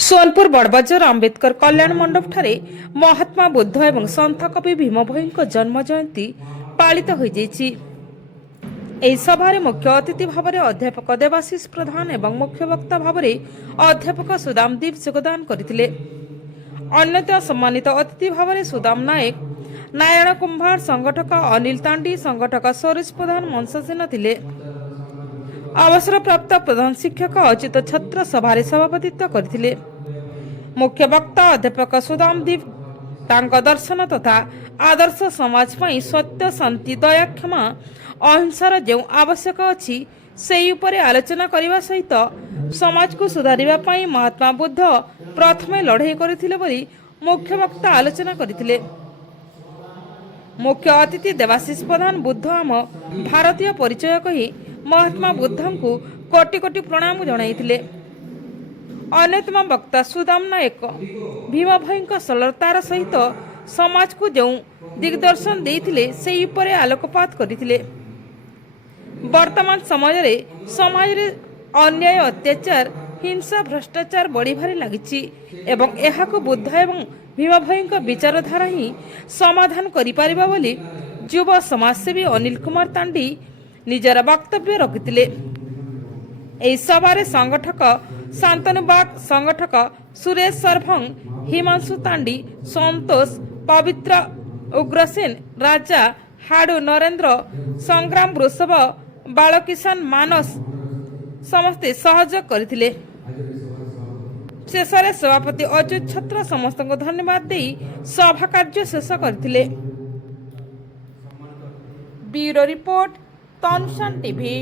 सोनपुर बड़बजार आंबेडकर कल्याण मंडप ठारे महात्मा बुद्ध एवं संत कवि भीम भोई जन्म जयंती पालित हो सभारे मुख्य अतिथि भाव में अध्यापक देवाशीष प्रधान एवं मुख्य वक्ता भाव में अध्यापक सुदामदीप योगदान करथिले। अन्यतम सम्मानित अतिथि भाव में सुदाम नायक, नारायण कुंभार, संगठक अनिल तांडी, संगठक सरोज प्रधान मंचासीन थिले। अवसरप्राप्त प्रधान शिक्षक अच्युत छत्र सभारे सभापतित्व करथिले। मुख्य वक्ता अध्यापक सुदामदीप तांका दर्शन तथा आदर्श समाज पई सत्य, शांति, दया, क्षमा, अहिंसार जो आवश्यक अछि सेई उपरे आलोचना करिबा सहित समाज को सुधारिबा पई महात्मा बुद्ध प्रथमे लड़ाई करथिले बोली मुख्य वक्ता आलोचना करथिले। मुख्य अतिथि देवाशीष प्रधान बुद्ध आम भारतीय परिचय कही महात्मा बुद्ध को कोटि कोटि प्रणाम जणाइथिले। अन्यतम वक्ता सुदाम नायक भीम भोई सरलतार सहित समाज को जो दिग्दर्शन देइथिले सेई उपरे आलोकपात करथिले। वर्तमान समाज रे अन्याय, अत्याचार, हिंसा, भ्रष्टाचार बढ़िबारे लागिछि एवं एहाको बुद्ध एवं भीम भोई विचारधारा ही समाधान करि परिबा बोली युवा समाजसेवी अनिल कुमार तांडी निजर वक्तव्य रखिथिले। एही सभारे संगठक शांतनु बाग, संगठक सुरेश सरभंग, हिमांशु तांडी, संतोष, पवित्र, उग्रसेन, राजा, हाडू, नरेंद्र, संग्राम, वृषभ, बालकिशन, मानस समस्ते सहयोग करथिले। शेषरे सभापति अच्युत छत्र समस्त को धन्यवाद देई सभा कार्य शेष करथिले। ब्यूरो रिपोर्ट, तनुषान टीवी।